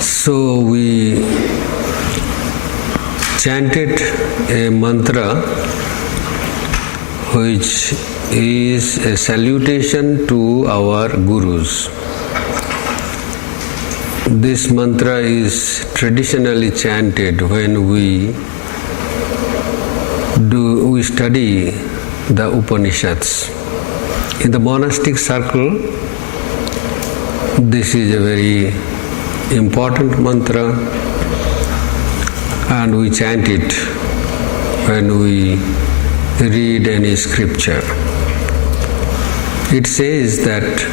So we chanted a mantra which is a salutation to our gurus. This mantra is traditionally chanted when we study the Upanishads. In the monastic circle, this is a very important mantra, and we chant it when we read any scripture. It says that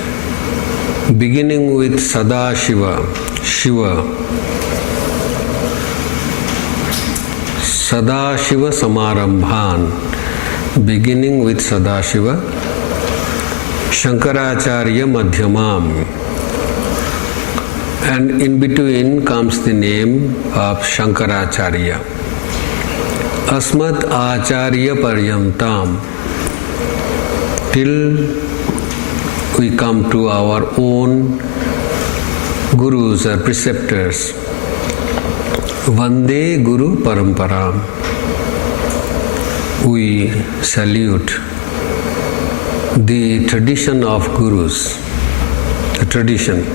beginning with Sadashiva, Sadashiva Samarambhan, beginning with Sadashiva, Shankaracharya Madhyamam, and in between comes the name of Shankaracharya. Asmat Acharya Paryantam, till we come to our own gurus or preceptors. Vande Guru Paramparam. We salute the tradition of gurus, the tradition.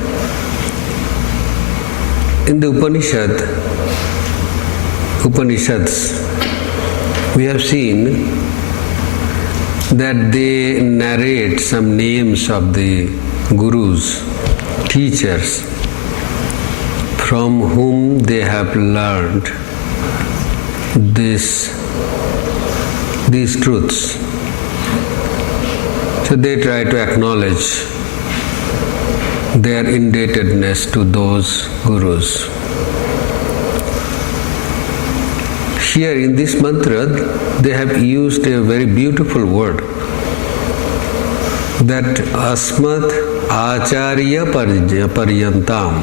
In the Upanishads, we have seen that they narrate some names of the gurus, teachers, from whom they have learned these truths. So they try to acknowledge their indebtedness to those gurus. Here in this mantra, they have used a very beautiful word, that Asmat Acharya Paryantam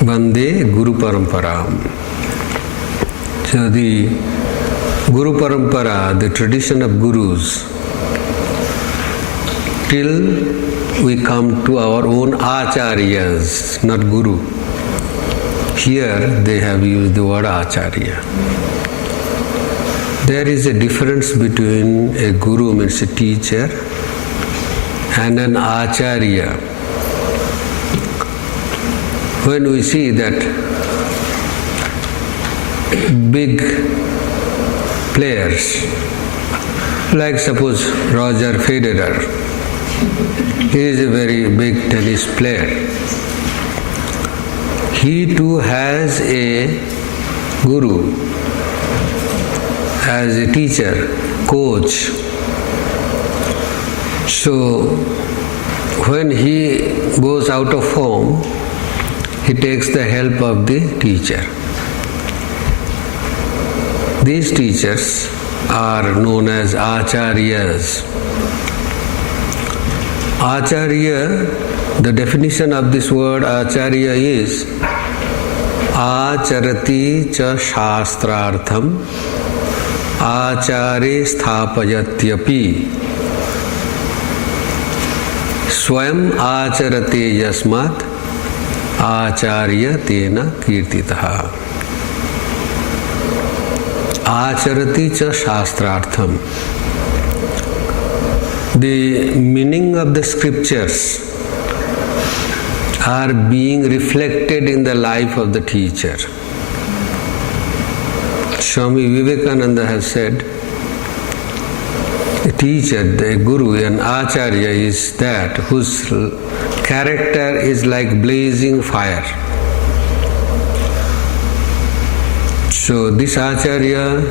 Vande Guru Paramparam. So the Guru Parampara, the tradition of gurus, till we come to our own acharyas, not guru. Here they have used the word acharya. There is a difference between a guru, means a teacher, and an acharya. When we see that big players, like suppose Roger Federer, he is a very big tennis player. He too has a guru, as a teacher, coach. So when he goes out of form, he takes the help of the teacher. These teachers are known as acharyas. Acharya, the definition of this word acharya is acharati cha shastrartham acare sthapayatyapi swayam acharate yasmat acharya tena kirtitaha. Acharati cha shastrartham. The meaning of the scriptures are being reflected in the life of the teacher. Swami Vivekananda has said, a teacher, the guru, an acharya is that whose character is like blazing fire. So this acharya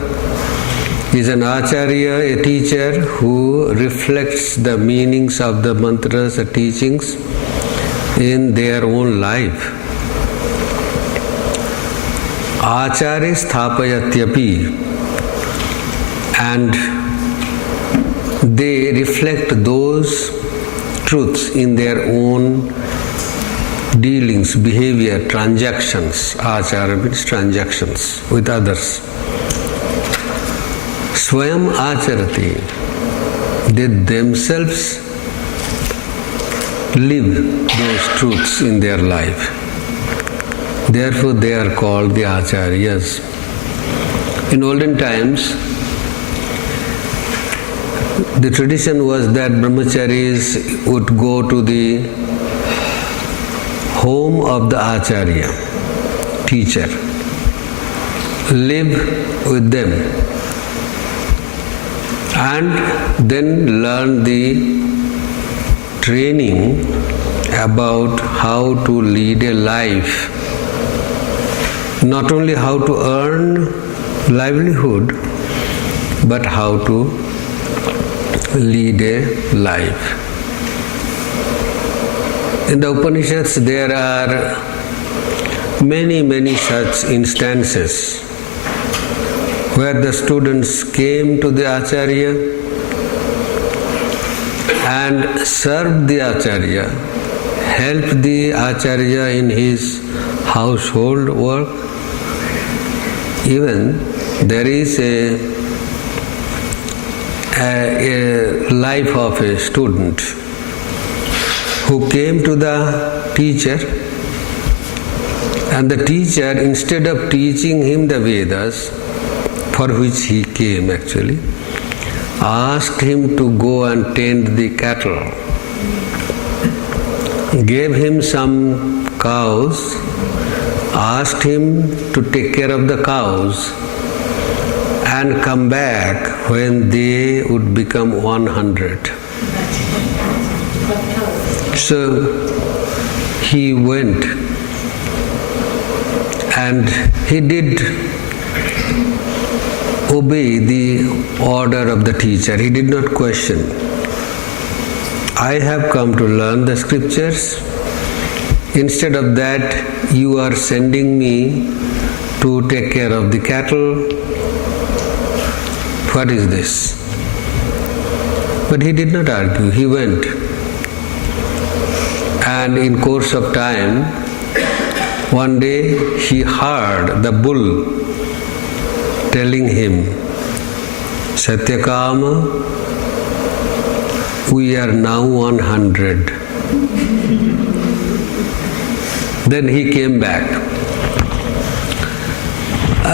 is an acharya, a teacher who reflects the meanings of the mantras, the teachings in their own life. Acharya sthapayatyapi, and they reflect those truths in their own dealings, behavior, transactions. Acharya means transactions with others. Swayam acharati, they themselves live those truths in their life. Therefore, they are called the Acharyas. In olden times, the tradition was that brahmacharis would go to the home of the Acharya, teacher, live with them, and then learn the training about how to lead a life. Not only how to earn livelihood, but how to lead a life. In the Upanishads there are many such instances where the students came to the Acharya and served the Acharya, helped the Acharya in his household work. Even there is a life of a student who came to the teacher, and the teacher, instead of teaching him the Vedas, for which he came actually, asked him to go and tend the cattle, gave him some cows, asked him to take care of the cows and come back when they would become 100. So he went and he did obey the order of the teacher. He did not question. I have come to learn the scriptures. Instead of that, you are sending me to take care of the cattle. What is this? But he did not argue. He went. And in course of time, one day he heard the bull telling him, Satyakama, we are now 100. Then he came back.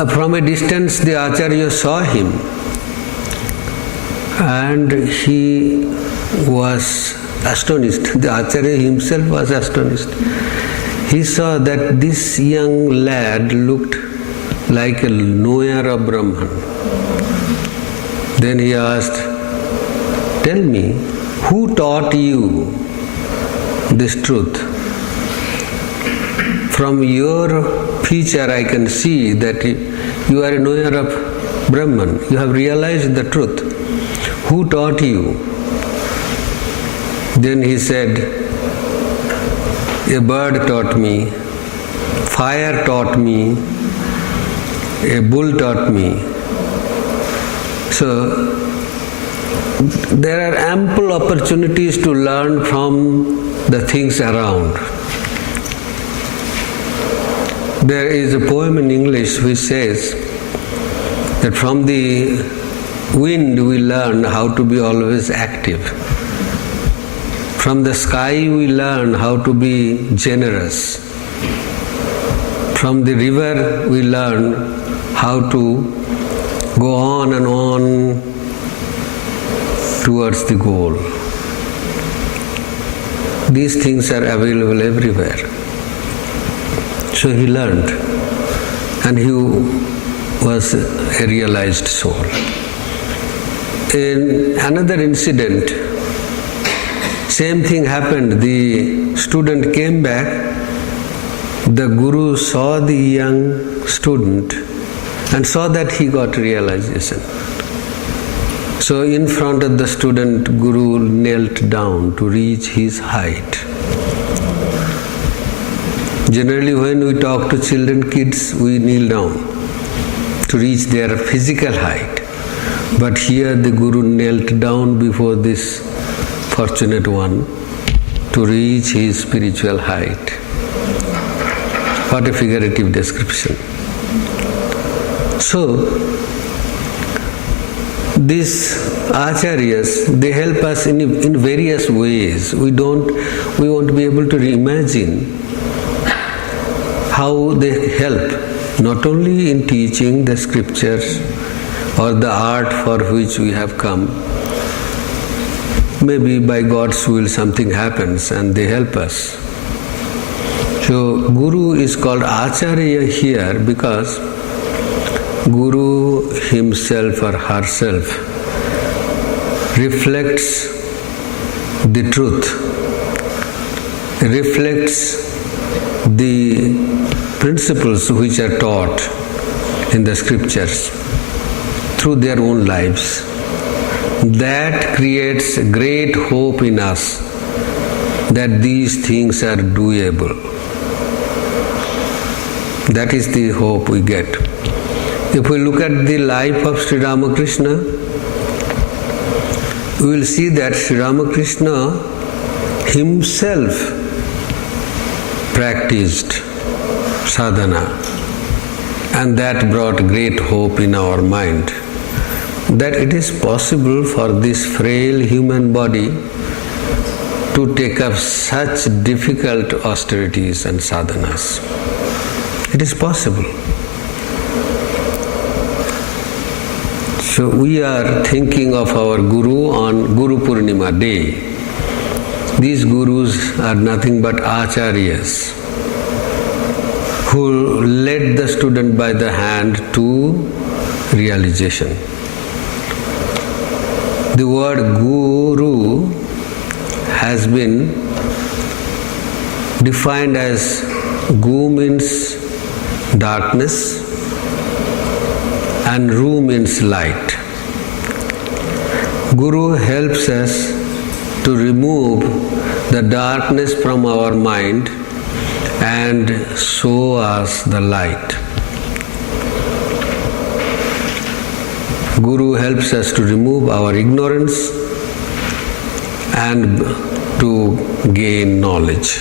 From a distance the Acharya saw him and he was astonished. The Acharya himself was astonished. He saw that this young lad looked like a knower of Brahman. Then he asked, tell me, who taught you this truth? From your feature I can see that you are a knower of Brahman. You have realized the truth. Who taught you? Then he said, a bird taught me, fire taught me, a bull taught me. So there are ample opportunities to learn from the things around. There is a poem in English which says that from the wind we learn how to be always active. From the sky we learn how to be generous. From the river we learn how to go on and on towards the goal. These things are available everywhere. So he learned, and he was a realized soul. In another incident, same thing happened. The student came back. The guru saw the young student and saw that he got realization. So in front of the student, guru knelt down to reach his height. Generally, when we talk to children, kids, we kneel down to reach their physical height. But here the guru knelt down before this fortunate one to reach his spiritual height. What a figurative description. So, these acharyas, they help us in various ways. We won't be able to imagine how they help, not only in teaching the scriptures or the art for which we have come. Maybe by God's will something happens and they help us. So Guru is called Acharya here because Guru himself or herself reflects the truth, reflects the principles which are taught in the scriptures through their own lives. That creates great hope in us that these things are doable. That is the hope we get. If we look at the life of Sri Ramakrishna, we will see that Sri Ramakrishna himself practiced sadhana, and that brought great hope in our mind that it is possible for this frail human body to take up such difficult austerities and sadhanas. It is possible. So we are thinking of our Guru on Guru Purnima day. These Gurus are nothing but Acharyas who led the student by the hand to realization. The word Guru has been defined as Gu means darkness and Ru means light. Guru helps us to remove the darkness from our mind and show us the light. Guru helps us to remove our ignorance and to gain knowledge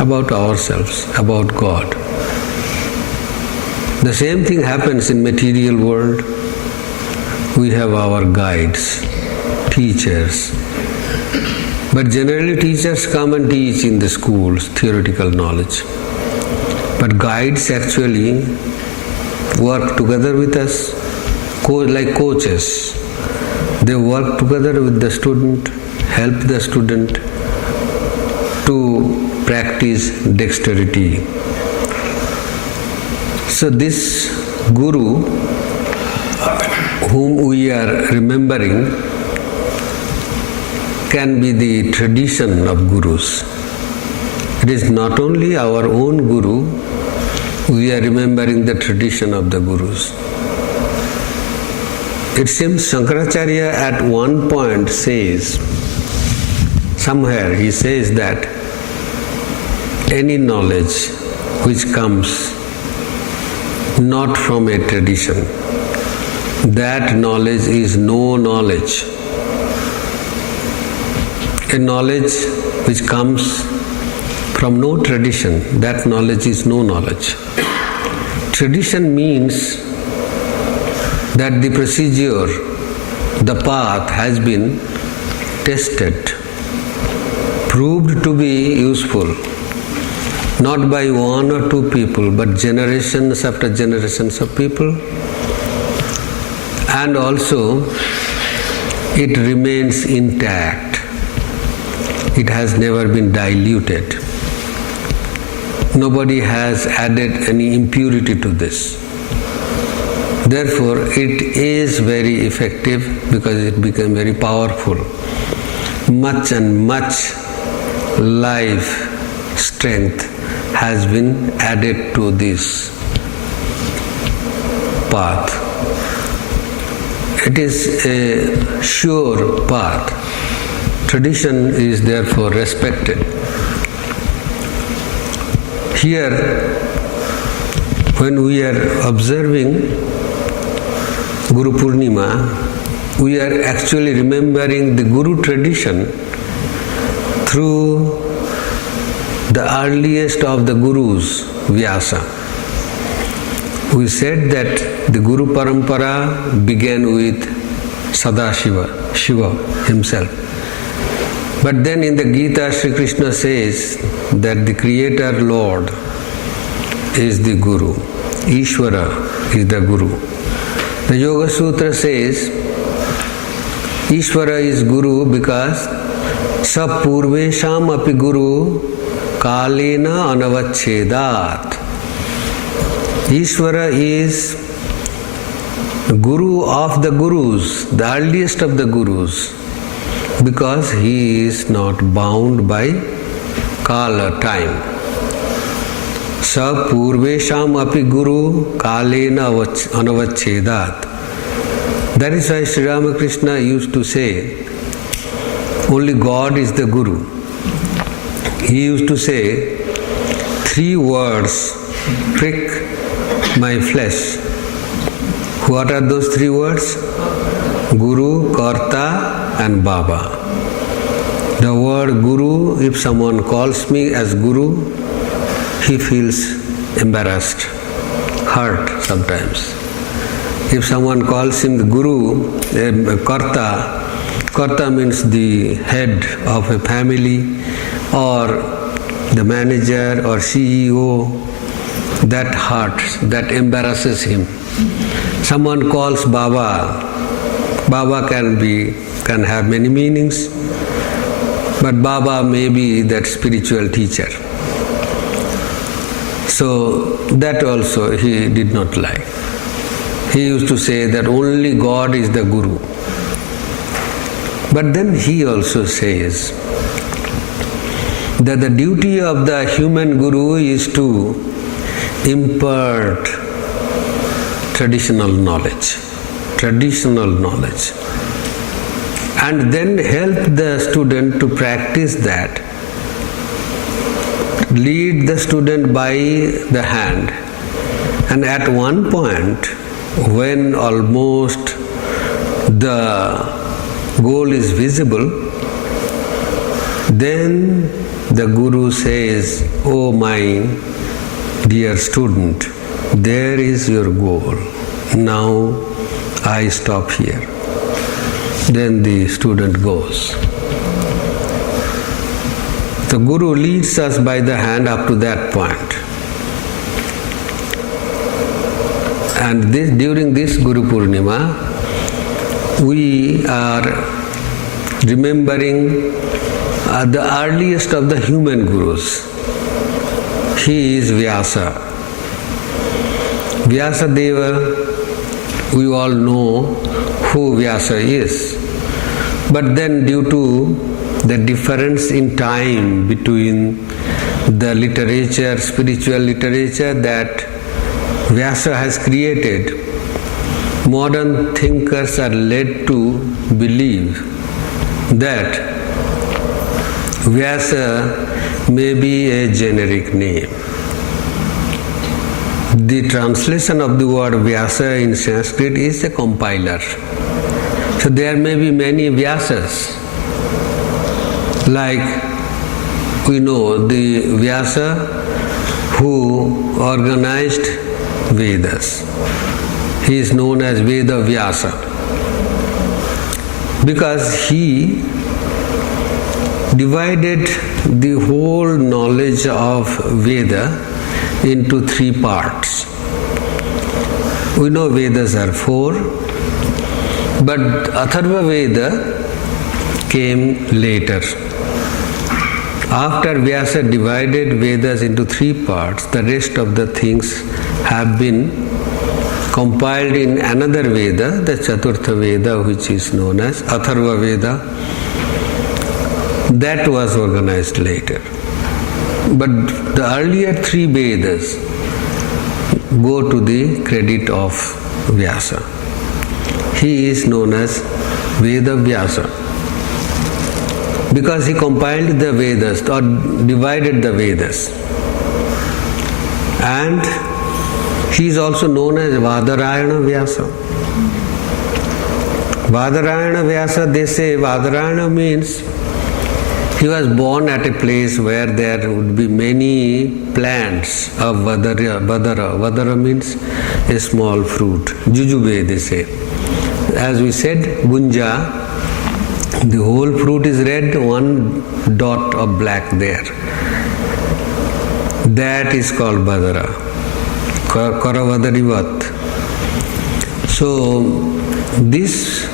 about ourselves, about God. The same thing happens in material world. We have our guides, teachers. But generally teachers come and teach in the schools, theoretical knowledge. But guides actually work together with us, like coaches. They work together with the student, help the student to practice dexterity. So this Guru, whom we are remembering, can be the tradition of Gurus. It is not only our own Guru, we are remembering the tradition of the Gurus. It seems Shankaracharya at one point says, somewhere he says that any knowledge which comes not from a tradition, that knowledge is no knowledge. A knowledge which comes from no tradition, that knowledge is no knowledge. Tradition means that the procedure, the path has been tested, proved to be useful, not by one or two people, but generations after generations of people. And also, it remains intact. It has never been diluted. Nobody has added any impurity to this. Therefore, it is very effective because it became very powerful. Much and much life strength has been added to this path. It is a sure path. Tradition is therefore respected. Here, when we are observing Guru Purnima, we are actually remembering the Guru tradition through the earliest of the Gurus, Vyasa. We said that the Guru Parampara began with Sadashiva, Shiva himself. But then in the Gita, Sri Krishna says that the Creator Lord is the Guru. Ishvara is the Guru. The Yoga Sutra says Ishvara is Guru because sapurvesham api Guru kalena anavachchedat. Ishvara is Guru of the Gurus, the earliest of the Gurus, because he is not bound by Kala, time. Sa purvesham api Guru kalena anavachchedat. That is why Sri Ramakrishna used to say, only God is the Guru. He used to say, 3 words prick my flesh. What are those 3 words? Guru, Karta and Baba. The word Guru, if someone calls me as Guru, he feels embarrassed, hurt sometimes. If someone calls him the Guru, Karta means the head of a family or the manager or CEO, that hurts, that embarrasses him. Someone calls Baba. Baba can have many meanings, but Baba may be that spiritual teacher. So that also he did not like. He used to say that only God is the Guru. But then he also says that the duty of the human Guru is to impart traditional knowledge, and then help the student to practice that, lead the student by the hand, and at one point, when almost the goal is visible, then the Guru says, "Oh my dear student, there is your goal. Now I stop here." Then the student goes. The Guru leads us by the hand up to that point. And during this Guru Purnima, we are remembering the earliest of the human Gurus. He is Vyasa. Vyasa Deva, we all know who Vyasa is. But then due to the difference in time between the literature, spiritual literature that Vyasa has created, modern thinkers are led to believe that Vyasa may be a generic name. The translation of the word Vyasa in Sanskrit is a compiler. So there may be many Vyasas. Like we know the Vyasa who organized Vedas. He is known as Veda Vyasa because he divided the whole knowledge of Veda into 3 parts. We know Vedas are 4, but Atharva Veda came later. After Vyasa divided Vedas into 3 parts, the rest of the things have been compiled in another Veda, the Chaturtha Veda, which is known as Atharva Veda. That was organized later. But the earlier 3 Vedas go to the credit of Vyasa. He is known as Veda Vyasa because he compiled the Vedas or divided the Vedas. And he is also known as Vadarayana Vyasa. Vadarayana Vyasa, they say Vadarayana means he was born at a place where there would be many plants of Vadara. Vadara means a small fruit. Jujube, they say. As we said, Gunja, the whole fruit is red, 1 dot of black there. That is called Vadara. Karavadarivat. So this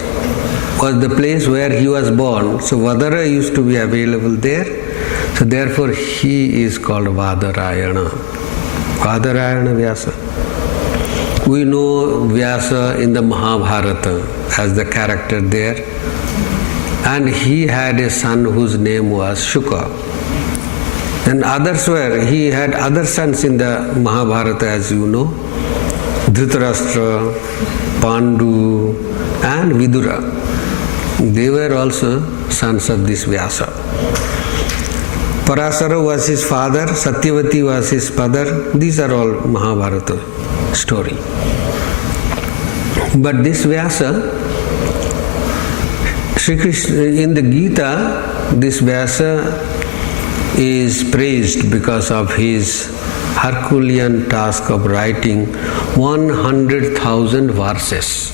was the place where he was born. So Vadara used to be available there. So therefore he is called Vadarayana. Vadarayana Vyasa. We know Vyasa in the Mahabharata as the character there. And he had a son whose name was Shuka. And others were, he had other sons in the Mahabharata, as you know. Dhritarashtra, Pandu and Vidura. They were also sons of this Vyasa. Parasara was his father, Satyavati was his mother. These are all Mahabharata story. But this Vyasa, Sri Krishna, in the Gita, this Vyasa is praised because of his Herculean task of writing 100,000 verses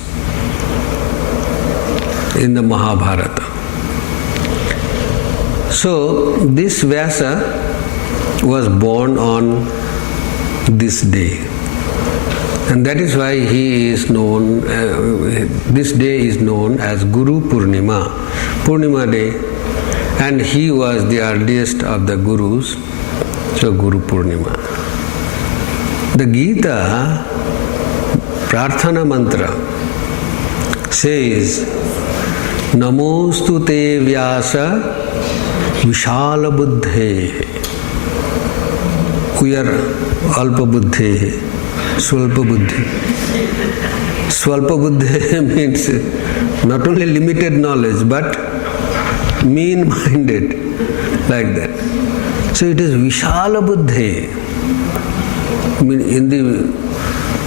in the Mahabharata. So this Vyasa was born on this day, and that is why he is known, this day is known as Guru Purnima, Purnima day, and he was the earliest of the Gurus, so Guru Purnima. The Gita Prarthana Mantra says, Namostu te Vyasa Vishala Buddhe. We are Alpa Buddhe, Swalpa Buddhi. Swalpa Buddhi means not only limited knowledge but mean-minded, like that. So it is Vishala Buddhi. In the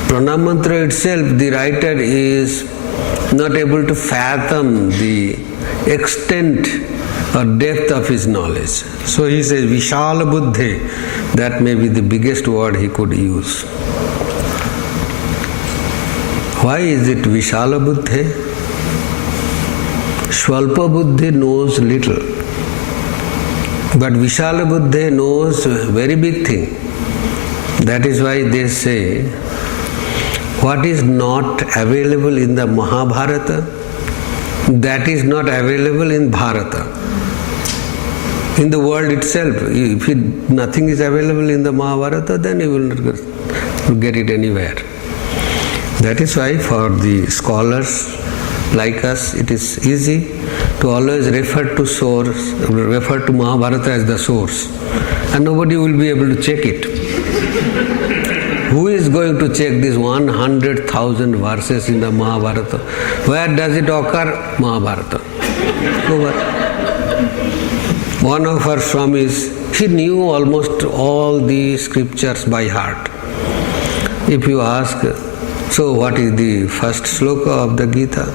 Pranam Mantra itself, the writer is not able to fathom the extent or depth of his knowledge. So he says Vishala Buddhi. That may be the biggest word he could use. Why is it Vishala Buddhi? Swalpa Buddhi knows little, but Vishala Buddhi knows a very big thing. That is why they say, what is not available in the Mahabharata, that is not available in Bharata. In the world itself, if nothing is available in the Mahabharata, then you will not get it anywhere. That is why for the scholars like us, it is easy to always refer to source, refer to Mahabharata as the source, and nobody will be able to check it. Who is going to check these 100,000 verses in the Mahabharata? Where does it occur? Mahabharata. Over. One of our Swamis, he knew almost all the scriptures by heart. If you ask, so what is the first sloka of the Gita?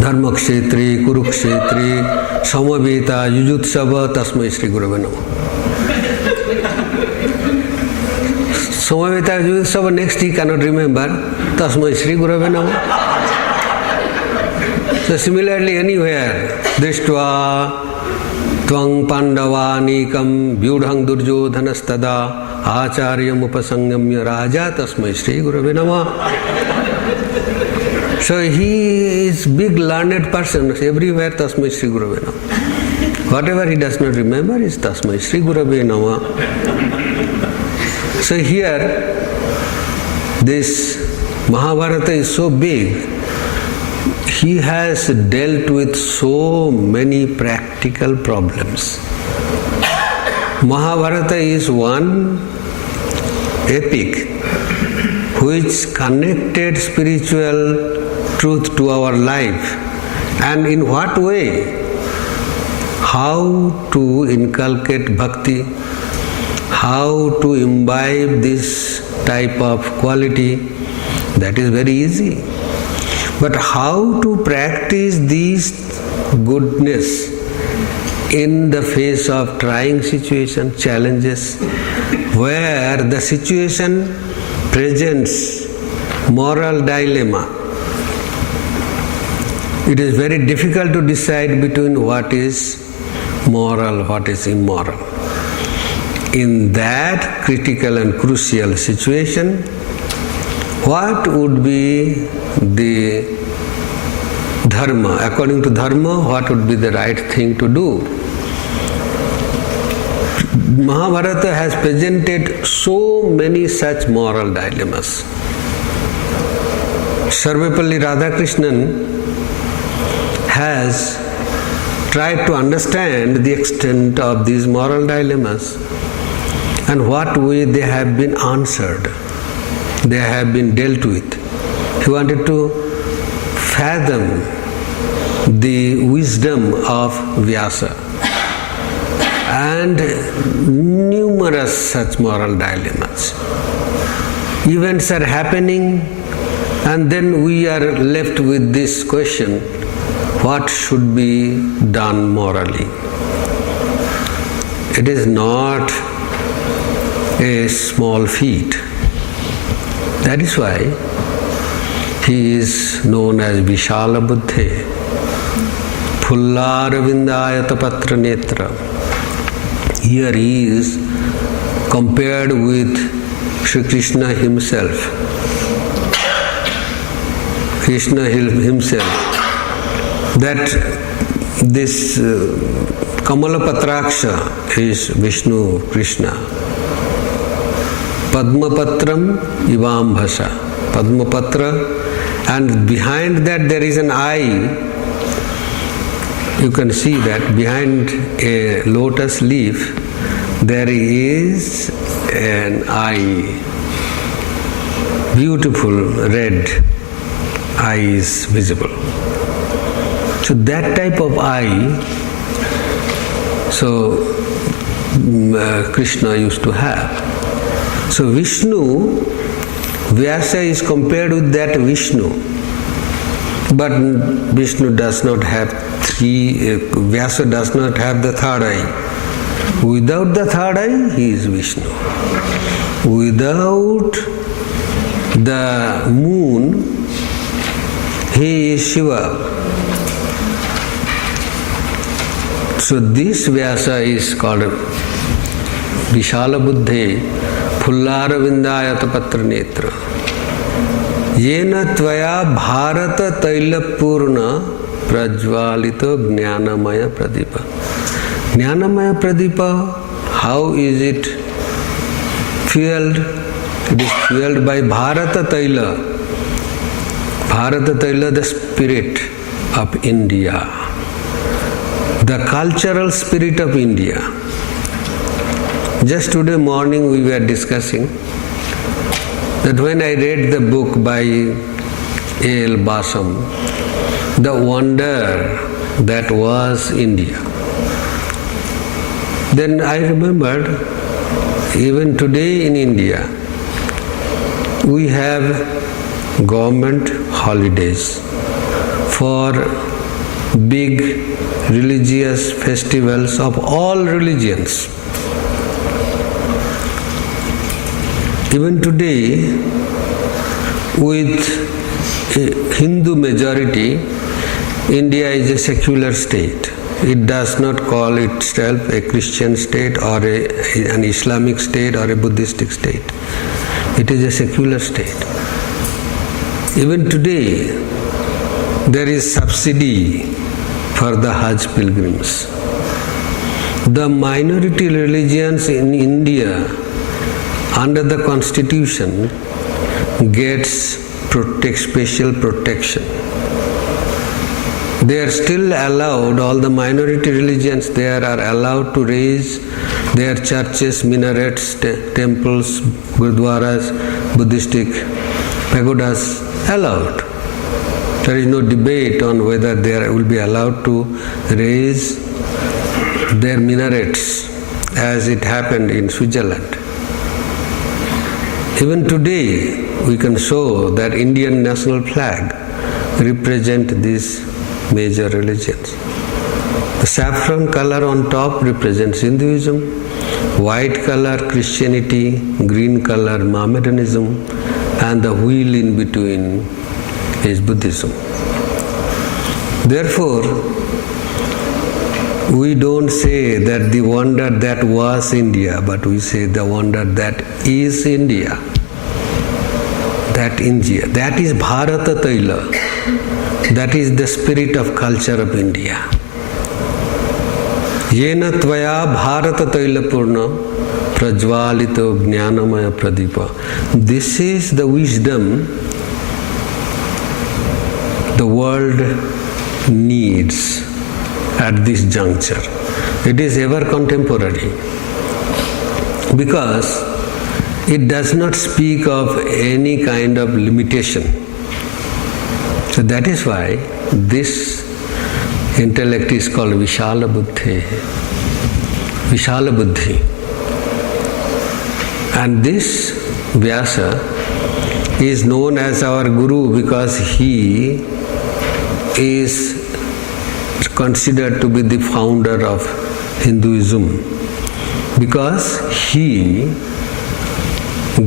Dharma kshetri, Kuru kshetri, samaveta, yujutsava, tasmai Sri Gurave Namaha. Samaveta, yujutsava, next he cannot remember, tasmai Sri Gurave Namaha. So similarly anywhere, Drishtva, Tvang Pandavanikam, Vyudhang Durjodhanastada, Acharyam Upasangamya Raja, tasmai Sri Gurave Namaha. So he is big learned person, everywhere tasmai Sri Gurave Namaha. Whatever he does not remember is tasmai Sri Gurave Namaha. So here, this Mahabharata is so big, he has dealt with so many practical problems. Mahabharata is one epic which connected spiritual truth to our life. And in what way? How to inculcate bhakti, how to imbibe this type of quality, that is very easy. But how to practice these goodness in the face of trying situation, challenges, where the situation presents moral dilemma. It is very difficult to decide between what is moral, what is immoral. in that critical and crucial situation, what would be the dharma? According to dharma, what would be the right thing to do? Mahabharata has presented so many such moral dilemmas. Sarvepalli Radhakrishnan has tried to understand the extent of these moral dilemmas and what way they have been answered, they have been dealt with. He wanted to fathom the wisdom of Vyasa and numerous such moral dilemmas. Events are happening, and then we are left with this question: what should be done morally? It is not a small feat. That is why he is known as Vishala Buddhe, Phullaravindayata Patra Netra. Here he is compared with Sri Krishna himself. Krishna himself. That this Kamala Patraksha is Vishnu, Krishna. Padma Patram Ivambhasa. Padma Patra, and behind that there is an eye. You can see that behind a lotus leaf there is an eye. Beautiful red eye is visible. So that type of eye, Krishna used to have. So Vishnu, Vyasa is compared with that Vishnu. But Vishnu does not have Vyasa does not have the third eye. Without the third eye, he is Vishnu. Without the moon, he is Shiva. So this Vyasa is called Vishala Buddhe, Phullaravindayata Patra Netra. Yena tvaya bharata tailapurna prajvalito jnanamaya pradipa. Jnanamaya pradipa, how is it fueled? It is fueled by Bharata Taila. Bharata Taila, the spirit of India, the cultural spirit of India. Just today morning we were discussing that when I read the book by A.L. Basam, the wonder that was India, then I remembered even today in India we have government holidays for big religious festivals of all religions. Even today, with a Hindu majority, India is a secular state. It does not call itself a Christian state or an Islamic state or a Buddhistic state. It is a secular state. Even today, there is subsidy for the Hajj pilgrims. The minority religions in India under the constitution gets special protection. They are still allowed, all the minority religions there are allowed to raise their churches, minarets, temples, gurdwaras, Buddhistic pagodas, allowed. There is no debate on whether they will be allowed to raise their minarets as it happened in Switzerland. Even today, we can show that Indian national flag represents these major religions. The saffron color on top represents Hinduism, white color Christianity, green color Mohammedanism, and the wheel in between is Buddhism. Therefore, We don't say that the wonder that was India, but we say the wonder that is India. That India. That is Bharata Taila. That is the spirit of culture of India. Yena tvaya Bharata Taila Purna Prajvalito Jnanamaya Pradipa. This is the wisdom the world needs at this juncture. It is ever contemporary because it does not speak of any kind of limitation. So that is why this intellect is called Vishala Buddhi. Vishala Buddhi. And this Vyasa is known as our Guru because he is considered to be the founder of Hinduism, because he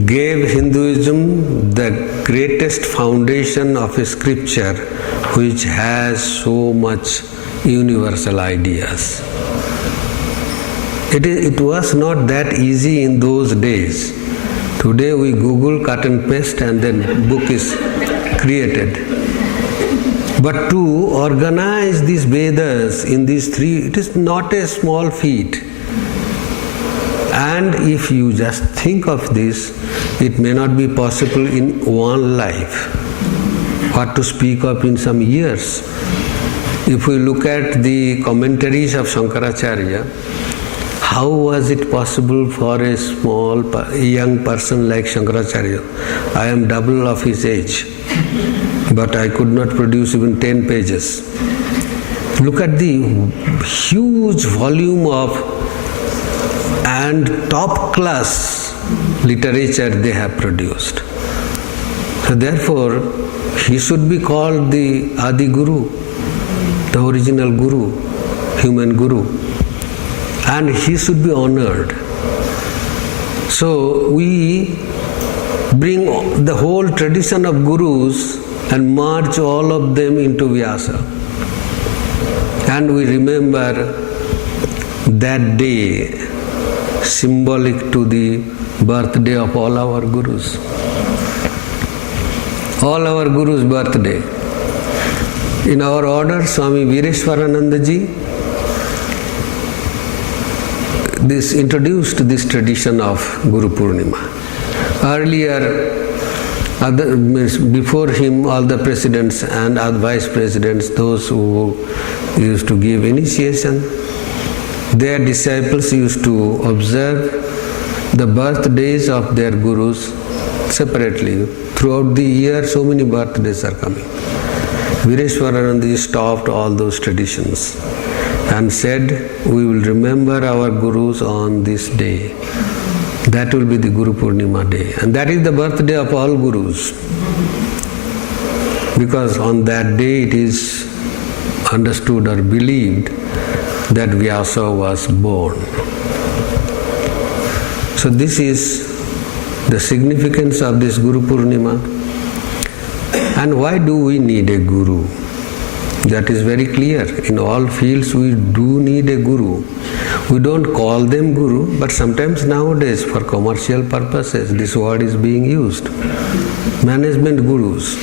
gave Hinduism the greatest foundation of a scripture which has so much universal ideas. It was not that easy in those days. Today we Google, cut and paste, and then book is created. But to organize these Vedas in these three, it is not a small feat. And if you just think of this, it may not be possible in one life. What to speak of in some years. If we look at the commentaries of Shankaracharya, how was it possible for a small, young person like Shankaracharya? I am double of his age, but I could not produce even 10 pages. Look at the huge volume of and top class literature they have produced. So therefore, he should be called the Adi Guru, the original Guru, human Guru. And he should be honored. So we bring the whole tradition of Gurus and merge all of them into Vyasa. And we remember that day symbolic to the birthday of all our Gurus. All our Gurus' birthday. In our order, Swami Baneashananda ji introduced this tradition of Guru Purnima. Earlier, before him, all the presidents and vice presidents, those who used to give initiation, their disciples used to observe the birthdays of their gurus separately. Throughout the year, so many birthdays are coming. Baneashananda stopped all those traditions and said, we will remember our Gurus on this day. That will be the Guru Purnima day. And that is the birthday of all Gurus. Because on that day it is understood or believed that Vyasa was born. So this is the significance of this Guru Purnima. And why do we need a Guru? That is very clear. In all fields we do need a Guru. We don't call them Guru, but sometimes nowadays for commercial purposes this word is being used. Management Gurus.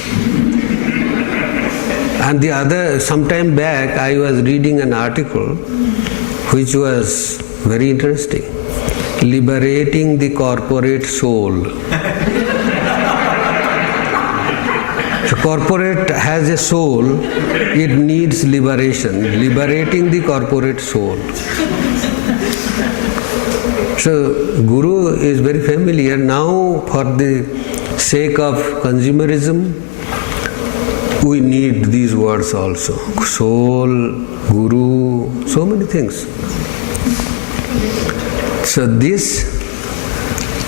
And some time back I was reading an article which was very interesting. Liberating the corporate soul. The corporate has a soul, it needs liberation, liberating the corporate soul. So, Guru is very familiar. Now, for the sake of consumerism, we need these words also. Soul, Guru, so many things. So this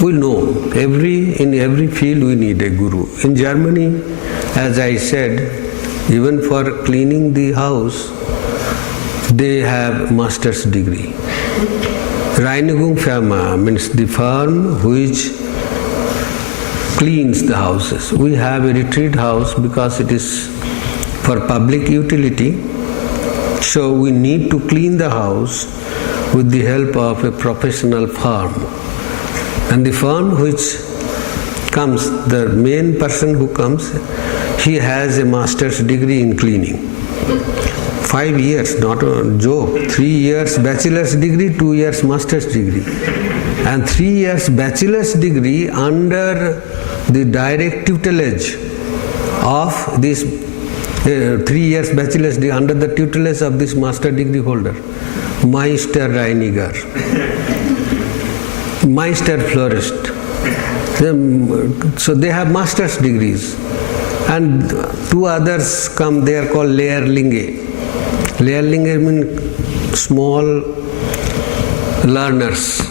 we know. In every field we need a Guru. In Germany, as I said, even for cleaning the house, they have master's degree. Reinigungsfirma means the firm which cleans the houses. We have a retreat house because it is for public utility. So we need to clean the house with the help of a professional firm. And the firm which comes, the main person who comes, he has a master's degree in cleaning. 5 years, not a joke. 3 years bachelor's degree, 2 years master's degree. And 3 years bachelor's degree under the direct tutelage of this 3 years bachelor's degree under the tutelage of this master degree holder, Meister Reiniger, Meister Florist. So they have master's degrees. And 2 others come, they are called Lehrlinge. Lehrlinge means small learners,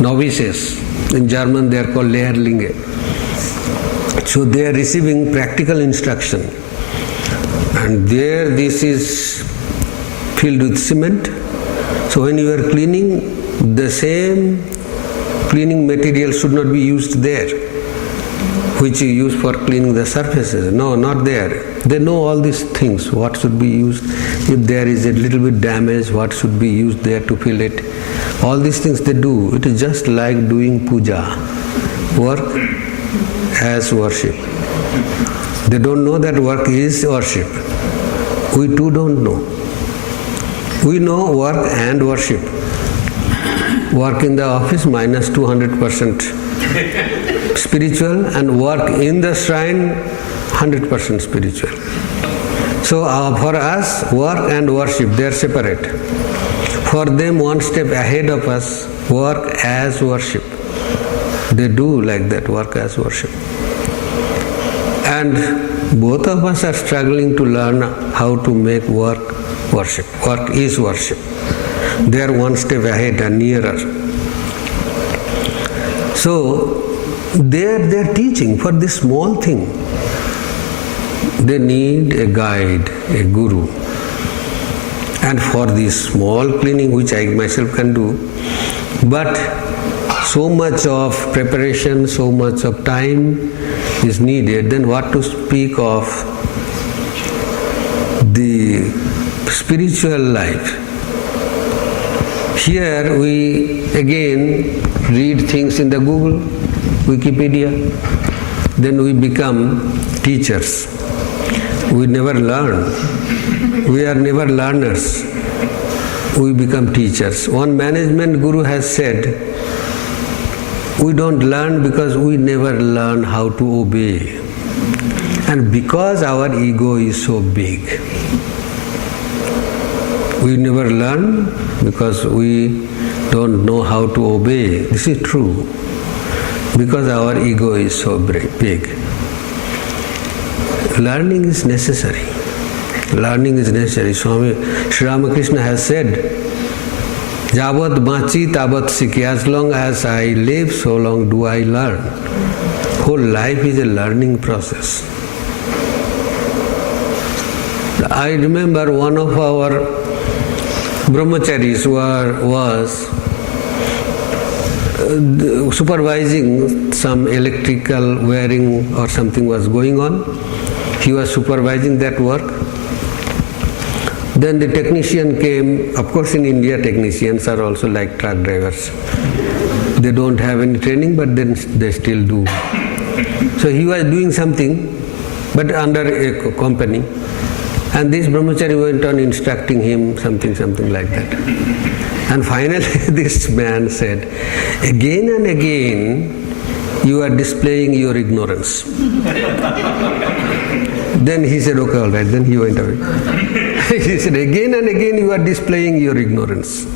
novices. In German they are called Lehrlinge. So they are receiving practical instruction. And there this is filled with cement. So when you are cleaning, the same cleaning material should not be used there, which you use for cleaning the surfaces. No, not there. They know all these things, what should be used. If there is a little bit damage, what should be used there to fill it. All these things they do. It is just like doing puja, work as worship. They don't know that work is worship. We too don't know. We know work and worship. Work in the office minus 200% spiritual, and work in the shrine 100% spiritual. So for us, work and worship, they are separate. For them, one step ahead of us, work as worship. They do like that, work as worship. And both of us are struggling to learn how to make work worship. Work is worship. They are one step ahead and nearer. So they are teaching for this small thing. They need a guide, a guru. And for this small cleaning, which I myself can do, but so much of preparation, so much of time is needed, then what to speak of the spiritual life. Here we again read things in the Google, Wikipedia, then we become teachers. We never learn. We are never learners. We become teachers. One management guru has said, we don't learn because we never learn how to obey. And because our ego is so big, we never learn because we don't know how to obey. This is true. Because our ego is so big. Learning is necessary. Learning is necessary. Swami Sri Ramakrishna has said, Javat bachi tavat sikhi. As long as I live, so long do I learn. Whole life is a learning process. I remember one of our brahmacharis was supervising some electrical wiring or something was going on. He was supervising that work. Then the technician came. Of course, in India, technicians are also like truck drivers. They don't have any training, but then they still do. So he was doing something, but under a company. And this brahmachari went on instructing him something like that. And finally this man said, again and again you are displaying your ignorance. Then he said, okay, all right. Then he went away. He said, again and again you are displaying your ignorance.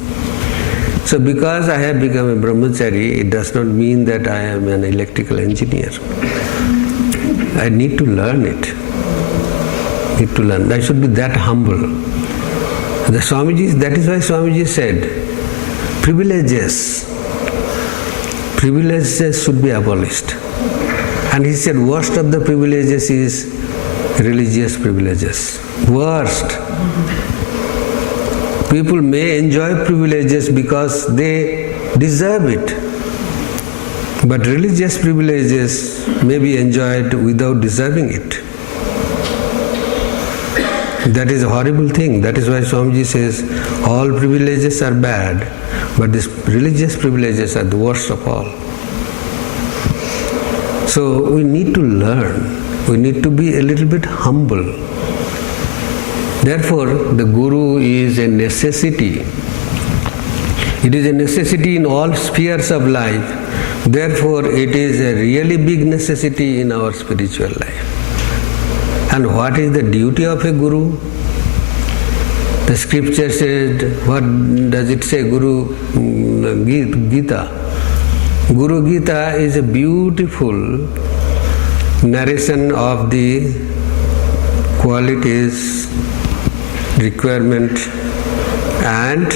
So because I have become a brahmachari, it does not mean that I am an electrical engineer. I need to learn it. I should be that humble. The Swamiji, that is why Swamiji said, privileges should be abolished. And he said, worst of the privileges is religious privileges. Worst. People may enjoy privileges because they deserve it. But religious privileges may be enjoyed without deserving it. That is a horrible thing. That is why Swamiji says all privileges are bad, but these religious privileges are the worst of all. So we need to learn. We need to be a little bit humble. Therefore, the Guru is a necessity. It is a necessity in all spheres of life. Therefore, it is a really big necessity in our spiritual life. And what is the duty of a Guru? The scripture said, what does it say? Guru Gita. Guru Gita is a beautiful narration of the qualities, requirement and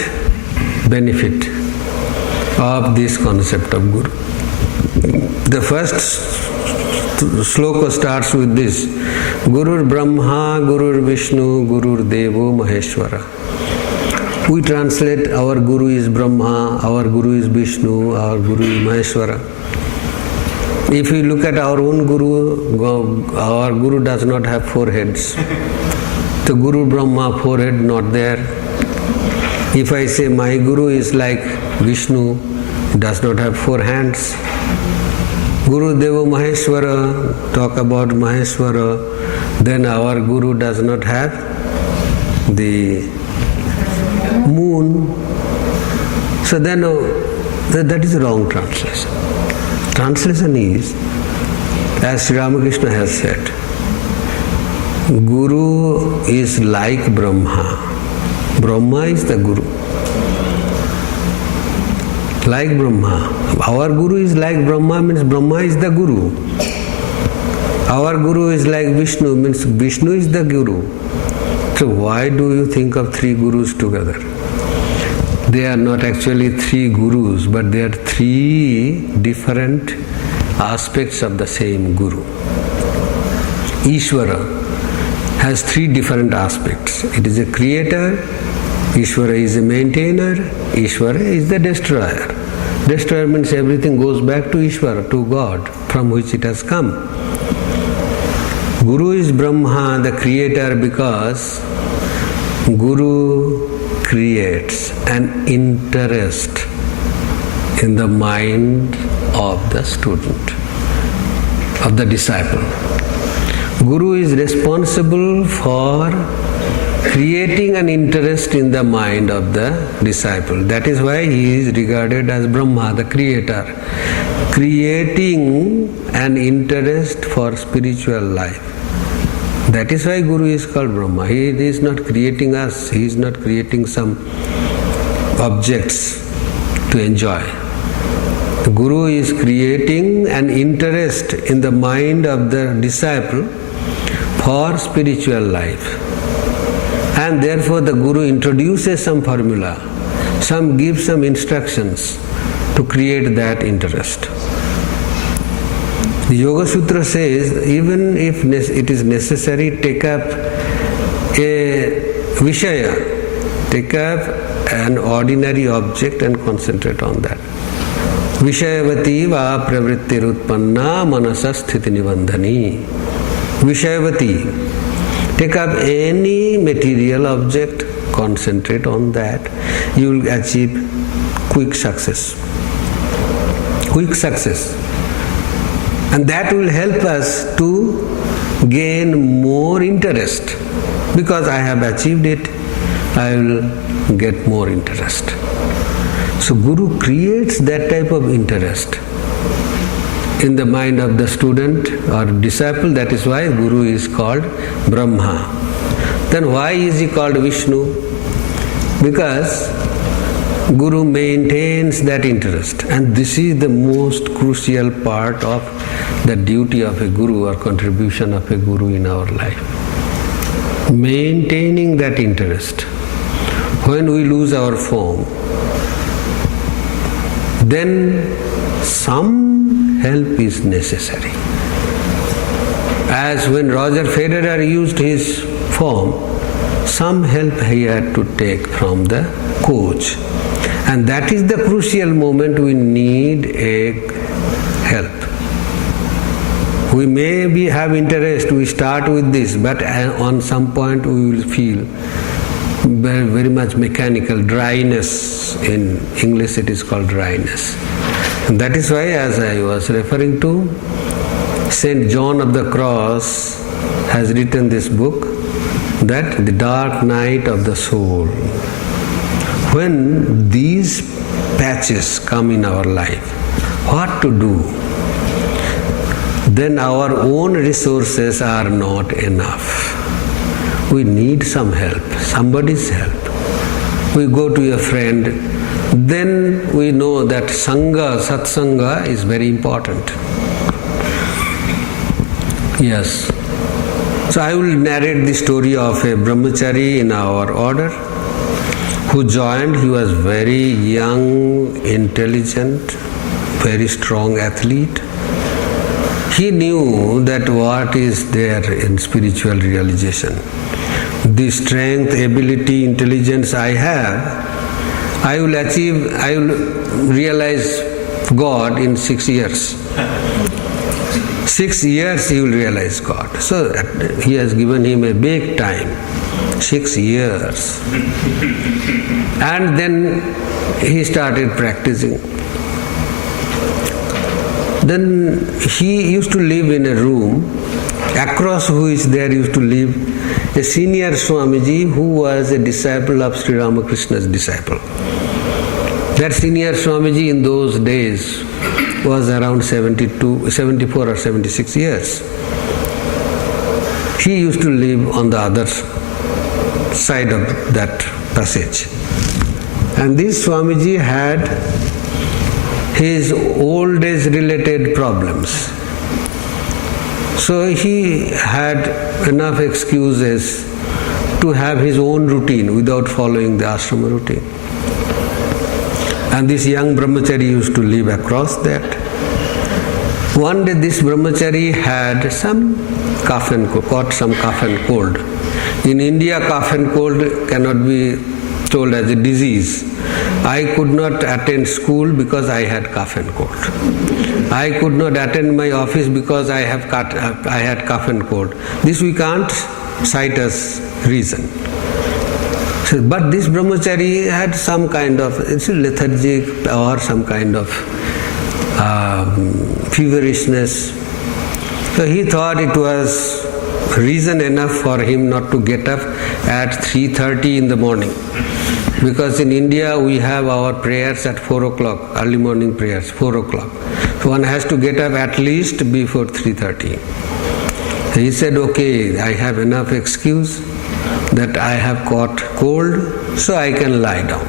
benefit of this concept of Guru. The first sloka starts with this: Gurur Brahma, Gurur Vishnu, Gurur Devo Maheshwara. We translate our Guru is Brahma, our Guru is Vishnu, our Guru is Maheshwara. If we look at our own Guru, our Guru does not have four heads. The Guru Brahma, forehead not there. If I say my Guru is like Vishnu, does not have four hands. Guru Deva Maheshwara, talk about Maheshwara, then our Guru does not have the moon. So then that is a wrong translation. Translation is, as Sri Ramakrishna has said, Guru is like Brahma. Brahma is the Guru. Like Brahma. Our Guru is like Brahma means Brahma is the Guru. Our Guru is like Vishnu means Vishnu is the Guru. So why do you think of three Gurus together? They are not actually three Gurus, but they are three different aspects of the same Guru. Ishvara has three different aspects. It is a creator, Ishvara is a maintainer, Ishvara is the destroyer. Destroyer means everything goes back to Ishvara, to God, from which it has come. Guru is Brahma, the creator, because Guru creates an interest in the mind of the student, of the disciple. Guru is responsible for creating an interest in the mind of the disciple. That is why he is regarded as Brahma, the creator, creating an interest for spiritual life. That is why Guru is called Brahma. He is not creating us, he is not creating some objects to enjoy. The Guru is creating an interest in the mind of the disciple for spiritual life. And therefore the Guru introduces some formula, gives some instructions to create that interest. The Yoga Sutra says, even if it is necessary, take up a Vishaya, take up an ordinary object and concentrate on that. Vishayavati va pravrittirutpanna manasa sthiti nibandhani. Vishayavati. Take up any material object, concentrate on that. You will achieve quick success. Quick success. And that will help us to gain more interest. Because I have achieved it, I will get more interest. So Guru creates that type of interest in the mind of the student or disciple. That is why Guru is called Brahma. Then why is he called Vishnu? Because Guru maintains that interest, and this is the most crucial part of the duty of a Guru or contribution of a Guru in our life. Maintaining that interest. When we lose our form, then some help is necessary. As when Roger Federer used his form, some help he had to take from the coach. And that is the crucial moment we need a help. We may have interest, we start with this, but on some point we will feel very, very much mechanical, dryness. In English it is called dryness. And that is why, as I was referring to, Saint John of the Cross has written this book, that the dark night of the soul. When these patches come in our life, what to do? Then our own resources are not enough. We need some help, somebody's help. We go to a friend, then we know that Sangha, Satsanga is very important. Yes. So I will narrate the story of a brahmachari in our order who joined. He was very young, intelligent, very strong athlete. He knew that what is there in spiritual realization. The strength, ability, intelligence I have, I will realize God in 6 years. 6 years he will realize God. So he has given him a big time, 6 years. And then he started practicing. Then he used to live in a room, across which there used to live a senior Swamiji who was a disciple of Sri Ramakrishna's disciple. That senior Swamiji in those days was around 74 or 76 years. He used to live on the other side of that passage. And this Swamiji had his old age related problems. So he had enough excuses to have his own routine without following the ashrama routine. And this young brahmachari used to live across that. One day this brahmachari had some cough and cold. In India, cough and cold cannot be told as a disease. I could not attend school because I had cough and cold. I could not attend my office because I had cough and cold. This we can't cite as reason. But this brahmachari had some kind of lethargic or some kind of feverishness. So he thought it was reason enough for him not to get up at 3:30 in the morning. Because in India we have our prayers at 4 o'clock, early morning prayers, 4 o'clock. So one has to get up at least before 3:30. He said, okay, I have enough excuse that I have caught cold, so I can lie down.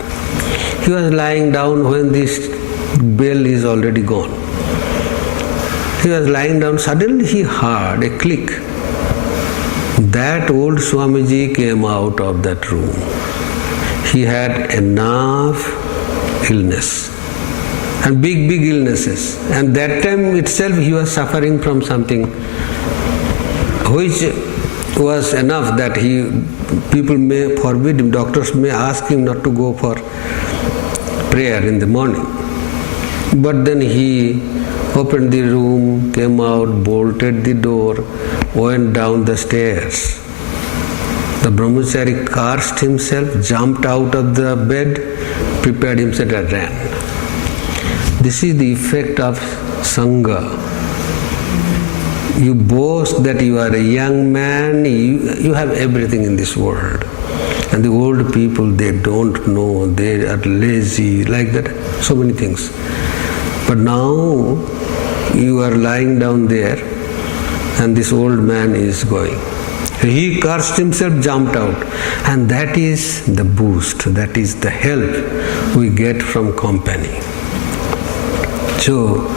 He was lying down when this bell is already gone. He was lying down, suddenly he heard a click. That old Swamiji came out of that room. He had enough illness and big illnesses, and that time itself he was suffering from something which was enough that people may forbid him, doctors may ask him not to go for prayer in the morning. But then he opened the room, came out, bolted the door, went down the stairs. The brahmachari cursed himself, jumped out of the bed, prepared himself and ran. This is the effect of Sangha. You boast that you are a young man, you have everything in this world. And the old people, they don't know, they are lazy, like that, so many things. But now you are lying down there and this old man is going. He cursed himself, jumped out. And that is the boost, that is the help we get from company. So,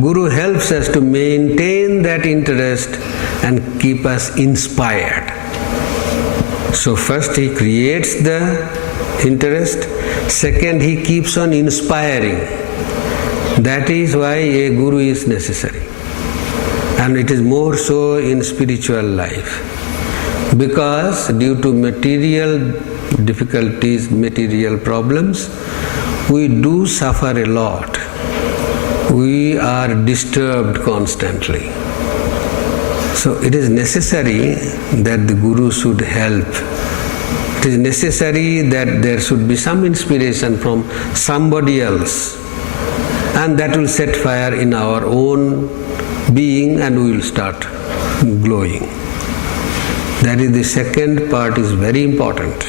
Guru helps us to maintain that interest and keep us inspired. So first he creates the interest, second he keeps on inspiring. That is why a Guru is necessary. And it is more so in spiritual life. Because due to material difficulties, material problems, we do suffer a lot. We are disturbed constantly. So it is necessary that the Guru should help. It is necessary that there should be some inspiration from somebody else, and that will set fire in our own being and we will start glowing. That is the second part, is very important.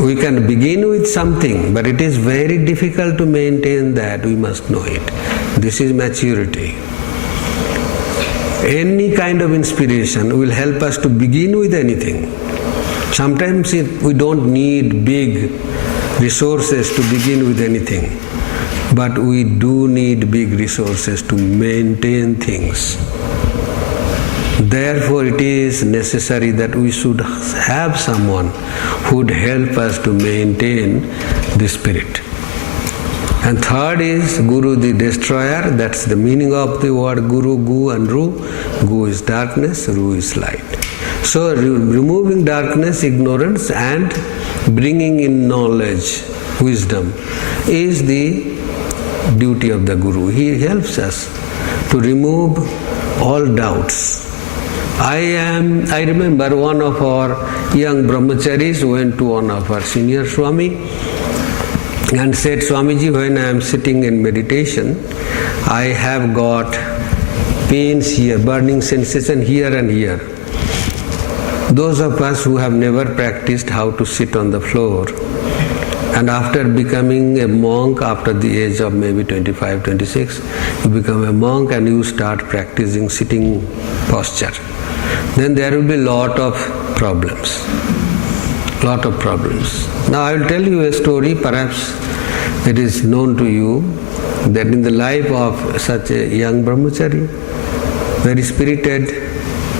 We can begin with something, but it is very difficult to maintain that. We must know it. This is maturity. Any kind of inspiration will help us to begin with anything. Sometimes we don't need big resources to begin with anything, but we do need big resources to maintain things. Therefore, it is necessary that we should have someone who would help us to maintain the spirit. And third is Guru the destroyer. That's the meaning of the word Guru, Gu and Ru. Gu is darkness, Ru is light. So removing darkness, ignorance, and bringing in knowledge, wisdom is the duty of the Guru. He helps us to remove all doubts. I remember one of our young brahmacharis went to one of our senior Swami and said, Swamiji, when I am sitting in meditation, I have got pains here, burning sensation here and here. Those of us who have never practiced how to sit on the floor, and after becoming a monk after the age of maybe 25, 26, you become a monk and you start practicing sitting posture. Then there will be lot of problems. Now I will tell you a story, perhaps it is known to you, that in the life of such a young brahmachari, very spirited,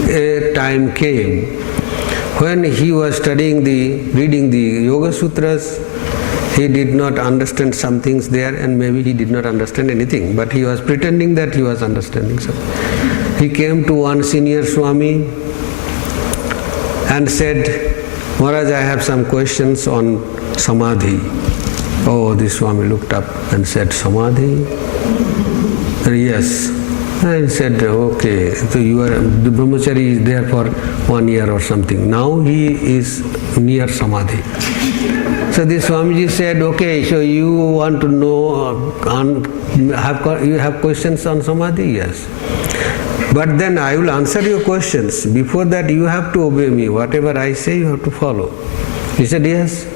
a time came when he was reading the Yoga Sutras. He did not understand some things there, and maybe he did not understand anything, but he was pretending that he was understanding something. He came to one senior Swami and said, Maharaj, I have some questions on Samadhi. Oh, the Swami looked up and said, Samadhi? Yes. And said, okay, so the brahmachari is there for 1 year or something. Now he is near Samadhi. So the Swamiji said, okay, so you want to know, you have questions on Samadhi? Yes. But then I will answer your questions. Before that you have to obey me. Whatever I say you have to follow. He said, yes.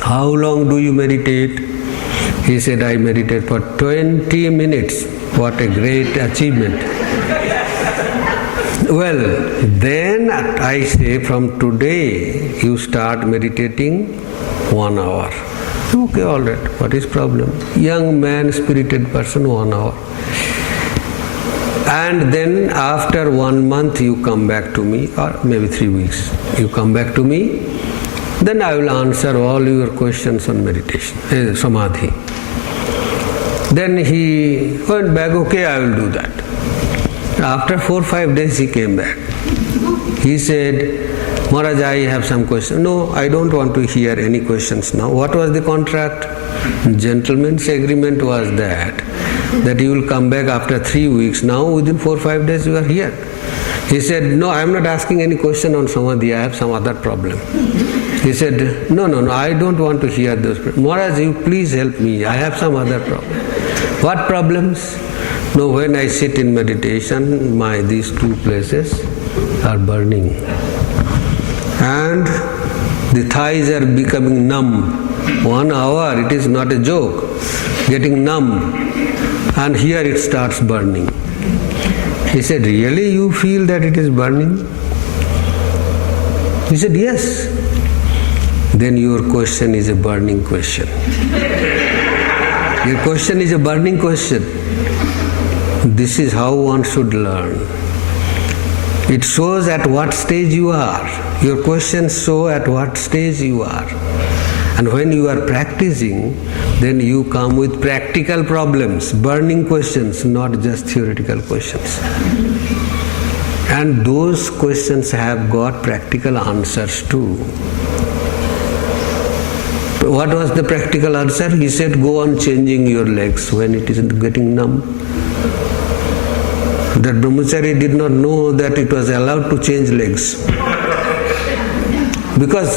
How long do you meditate? He said, I meditate for 20 minutes. What a great achievement. Well, then I say, from today you start meditating 1 hour. Okay, all right. What is problem? Young man, spirited person, 1 hour. And then after 1 month you come back to me, or maybe 3 weeks, you come back to me, then I will answer all your questions on meditation, Samadhi. Then he went back, okay, I will do that. After 4 or 5 days he came back. He said, Maharaj, I have some questions. No, I don't want to hear any questions now. What was the contract? Gentleman's agreement was that you will come back after 3 weeks. Now within 4 or 5 days you are here. He said, no, I am not asking any question on Samadhi, I have some other problem. He said, no, I don't want to hear those problems. Maharaj, you please help me, I have some other problem. What problems? No, when I sit in meditation, these 2 places are burning. And the thighs are becoming numb. 1 hour, it is not a joke, getting numb. And here it starts burning. He said, really you feel that it is burning? He said, yes. Then your question is a burning question. Your question is a burning question. This is how one should learn. It shows at what stage you are. Your questions show at what stage you are. And when you are practicing, then you come with practical problems, burning questions, not just theoretical questions. And those questions have got practical answers too. What was the practical answer? He said, go on changing your legs when it is getting numb. That brahmachari did not know that it was allowed to change legs. Because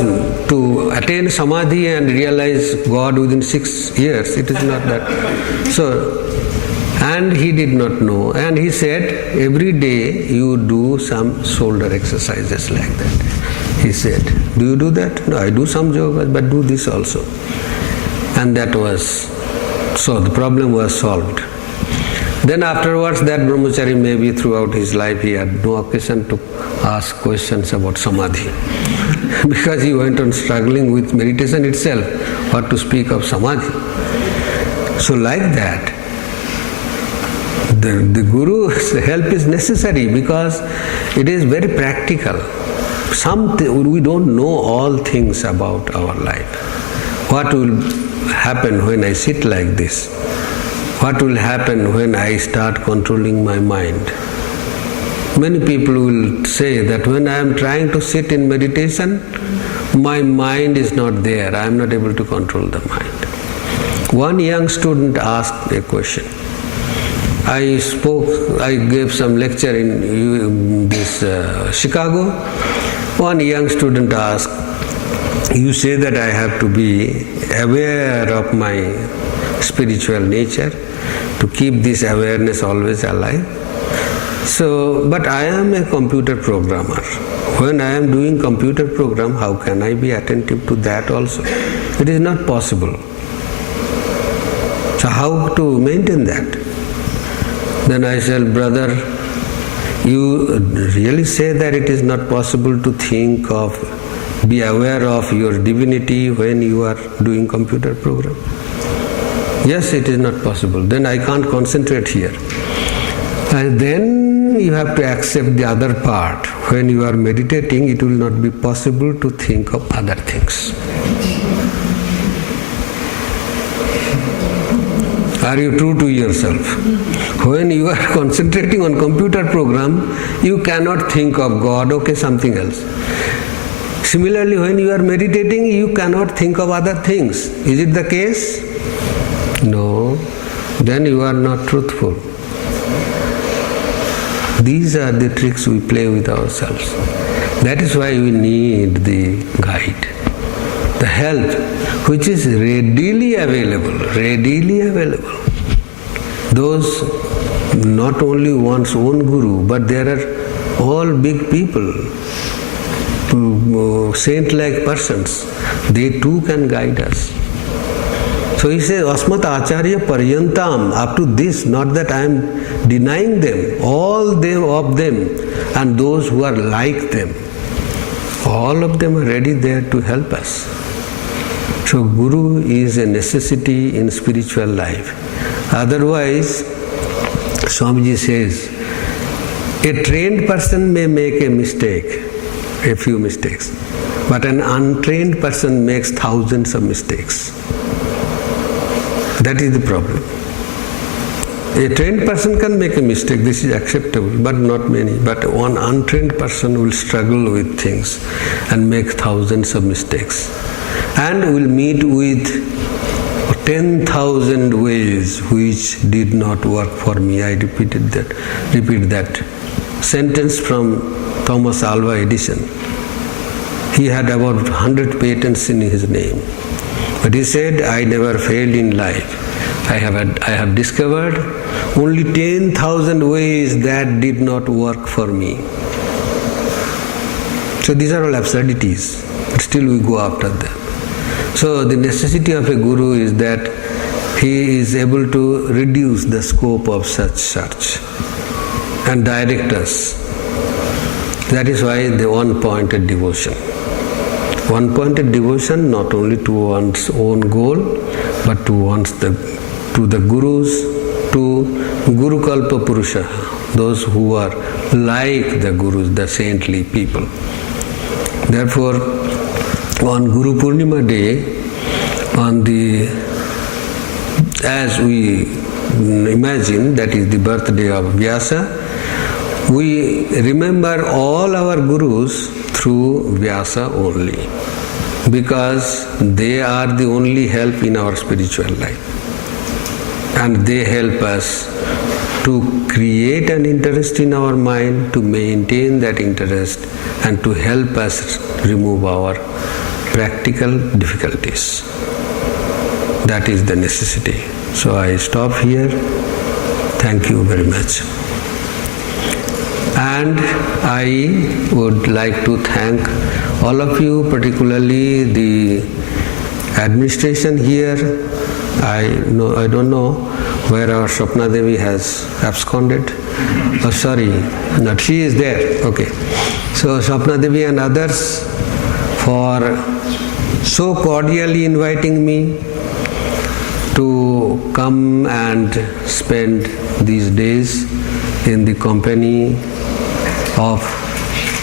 to attain samadhi and realize God within 6 years, it is not that. So, and he did not know. And he said, every day you do some shoulder exercises like that. He said, do you do that? No, I do some yoga, but do this also. And that was, so the problem was solved. Then afterwards, that brahmachari, maybe throughout his life, he had no occasion to ask questions about samadhi. Because he went on struggling with meditation itself, what to speak of samadhi. So like that, the Guru's help is necessary because it is very practical. We don't know all things about our life. What will happen when I sit like this? What will happen when I start controlling my mind? Many people will say that when I am trying to sit in meditation, my mind is not there. I am not able to control the mind. One young student asked a question. I gave some lecture in this Chicago. One young student asked, you say that I have to be aware of my spiritual nature, to keep this awareness always alive. So, but I am a computer programmer. When I am doing computer program, how can I be attentive to that also? It is not possible. So how to maintain that? Then I said, brother, you really say that it is not possible to think of, be aware of your divinity when you are doing computer program? Yes, it is not possible. Then I can't concentrate here. And then you have to accept the other part. When you are meditating, it will not be possible to think of other things. Are you true to yourself? When you are concentrating on computer program, you cannot think of God, okay, something else. Similarly, when you are meditating, you cannot think of other things. Is it the case? No. Then you are not truthful. These are the tricks we play with ourselves. That is why we need the guide, the help, which is readily available. Those, not only one's own guru, but there are all big people, saint-like persons. They too can guide us. So he says, Asmat Acharya Paryantam, up to this, not that I am denying them, all of them, and those who are like them, all of them are ready there to help us. So Guru is a necessity in spiritual life. Otherwise, Swamiji says, a trained person may make a mistake, a few mistakes, but an untrained person makes thousands of mistakes. That is the problem. A trained person can make a mistake, this is acceptable, but not many. But one untrained person will struggle with things and make thousands of mistakes. And will meet with 10,000 ways which did not work for me. I repeat that sentence from Thomas Alva Edison. He had about 100 patents in his name. But he said, I never failed in life. I have discovered only 10,000 ways that did not work for me. So these are all absurdities, but still we go after them. So the necessity of a guru is that he is able to reduce the scope of such search and direct us. That is why the one-pointed devotion. One-pointed devotion not only to one's own goal, but to the gurus, to Guru Kalpa Purusha, those who are like the gurus, the saintly people. Therefore, on Guru Purnima day, as we imagine that is the birthday of Vyasa, we remember all our gurus through Vyasa only, because they are the only help in our spiritual life, and they help us to create an interest in our mind, to maintain that interest, and to help us remove our practical difficulties. That is the necessity. So I stop here. Thank you very much. And I would like to thank all of you, particularly the administration here. I don't know where our Swapna Devi has absconded. Oh, sorry, not she is there. Okay. So Swapna Devi and others for so cordially inviting me to come and spend these days in the company of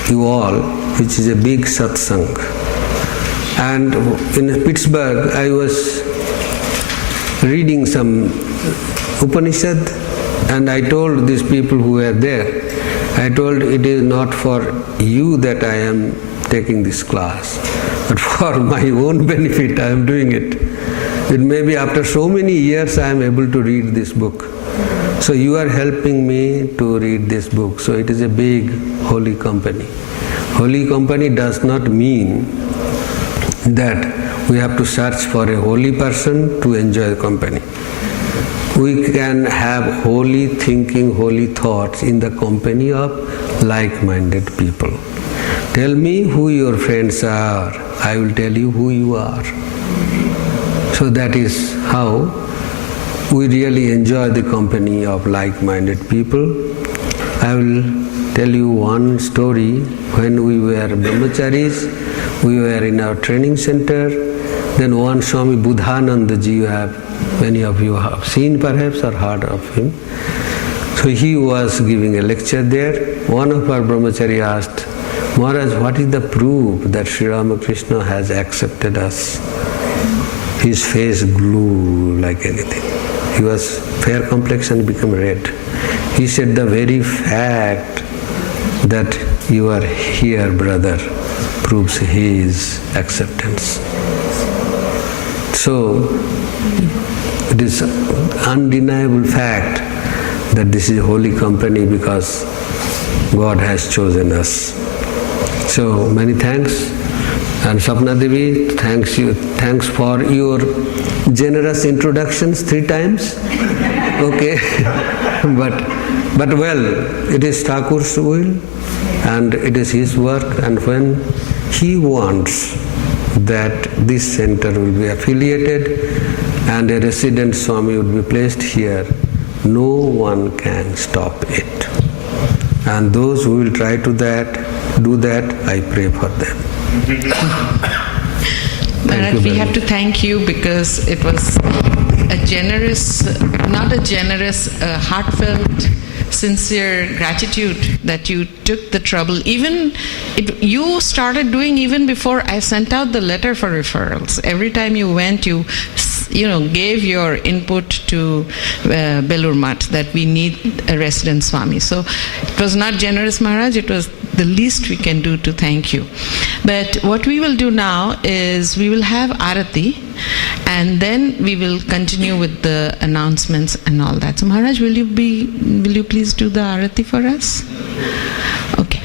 you all, which is a big satsang. And in Pittsburgh, I was reading some Upanishad, and I told these people who were there, I told, it is not for you that I am taking this class, but for my own benefit I am doing it. It may be after so many years I am able to read this book. So you are helping me to read this book. So it is a big holy company. Holy company does not mean that we have to search for a holy person to enjoy the company. We can have holy thinking, holy thoughts in the company of like-minded people. Tell me who your friends are, I will tell you who you are. So that is how we really enjoy the company of like-minded people. I will tell you one story. When we were brahmacharis, we were in our training center. Then one Swami Buddhanandaji, many of you have seen perhaps or heard of him. So he was giving a lecture there. One of our brahmachari asked, Maharaj, what is the proof that Sri Ramakrishna has accepted us? His face glowed like anything. He was fair complexion, became red. He said, the very fact that you are here, brother, proves his acceptance. So, it is undeniable fact that this is a holy company because God has chosen us. So, many thanks. And Swapna Devi, thanks for your generous introductions 3 times. Okay. But well, it is Thakur's will and it is his work, and when he wants that this center will be affiliated and a resident Swami would be placed here, no one can stop it. And those who will try to do that, I pray for them. Maharaj, we have to thank you because it was heartfelt, sincere gratitude that you took the trouble. You started doing even before I sent out the letter for referrals. Every time you went, you gave your input to Belur Math that we need a resident Swami. So it was not generous, Maharaj, it was the least we can do to thank you. But what we will do now is we will have Arati, and then we will continue with the announcements and all that. So Maharaj, will you please do the Arati for us? Okay.